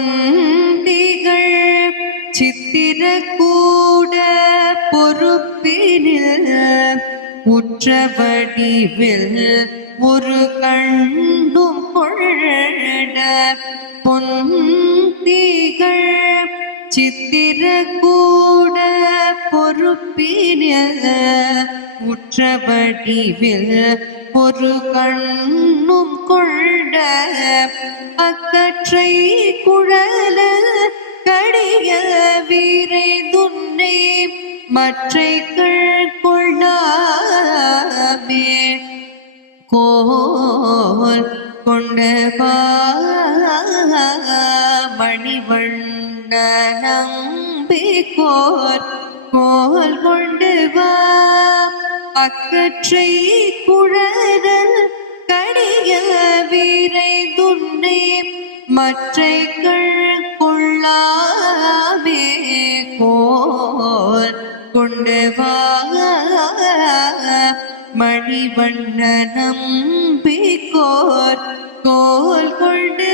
பொந்திகள் சித்திர கூட பொறுப்பினில் உற்ற வடிவில் ஒரு கண்ணும் கொள்ள சித்திர கூட பொறுப்பின உற்றவடிவில் ஒரு கண்ணும் கொண்ட அக்கற்றை குழல கடிய வீரை துன்னை மற்றைகள் கொள்ளாமே. கோல் கொண்டவா மணிவண்ண நம்பிக்கோர் கோல் கொண்டு வா. அக்கற்றை குழல் கடிய வீரை துன்னை மற்றைகள் கொள்ளாவே கோல் கொண்டு வா. மணிவண்ண நம்பிக்கோர் கோல் கொண்டு